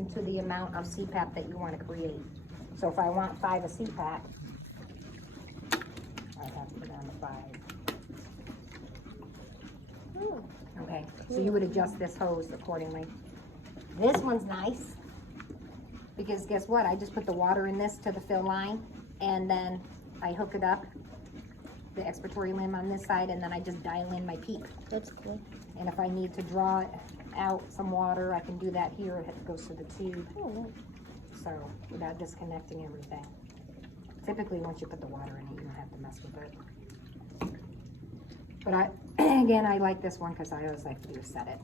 into the amount of Cpap that you want to create. So if I want 5 of Cpap, I have to put on the 5. Okay, so you would adjust this hose accordingly. This one's nice, because guess what? I just put the water in this to the fill line, and then I hook it up, the expiratory limb on this side, and then I just dial in my peak. That's cool. And if I need to draw out some water, I can do that here. It goes to the tube. Oh, So without disconnecting everything. Typically, once you put the water in it, you don't have to mess with it. But again, I like this one because I always like to do is set it.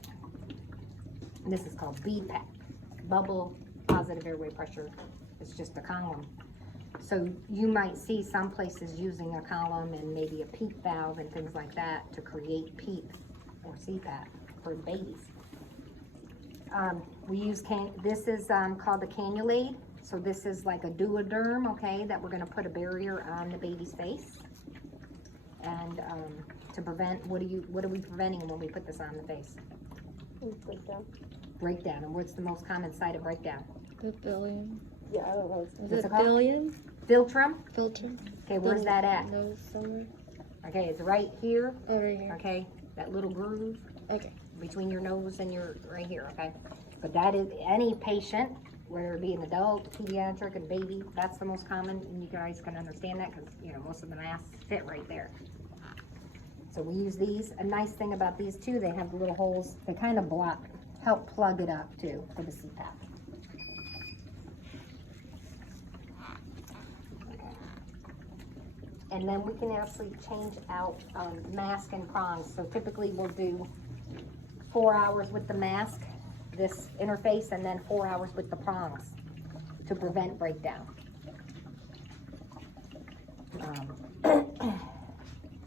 And this is called Cpap, bubble positive airway pressure. It's just a column. So you might see some places using a column and maybe a PEEP valve and things like that to create PEEP or Cpap for babies. We use this is called a cannulate. So this is like a duoderm, okay, that we're going to put a barrier on the baby's face. And to prevent, what are we preventing when we put this on the face? Breakdown. Breakdown. And what's the most common site of breakdown? The billion. Yeah, I don't know. Is What's it it called? billion? Philtrum? Filter. Okay, where's that at? Nose somewhere. Okay, it's right here. Oh, right here. Okay, that little groove Okay. between your nose and your, right here, okay? But that is, any patient, whether it be an adult, pediatric, a baby, that's the most common, and you guys can understand that because, you know, most of the masks fit right there. So we use these. A nice thing about these too, they have the little holes, they kind of block, help plug it up too for the Cpap. And then we can actually change out mask and prongs. So typically we'll do 4 hours with the mask, this interface, and then 4 hours with the prongs to prevent breakdown.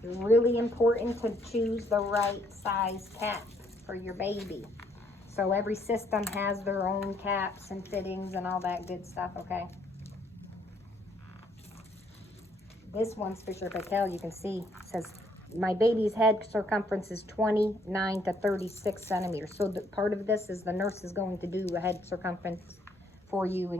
Really important to choose the right size cap for your baby. So every system has their own caps and fittings and all that good stuff, okay? This one's Fisher Paykel, you can see, says, my baby's head circumference is 29 to 36 centimeters. So part of this is the nurse is going to do a head circumference for you and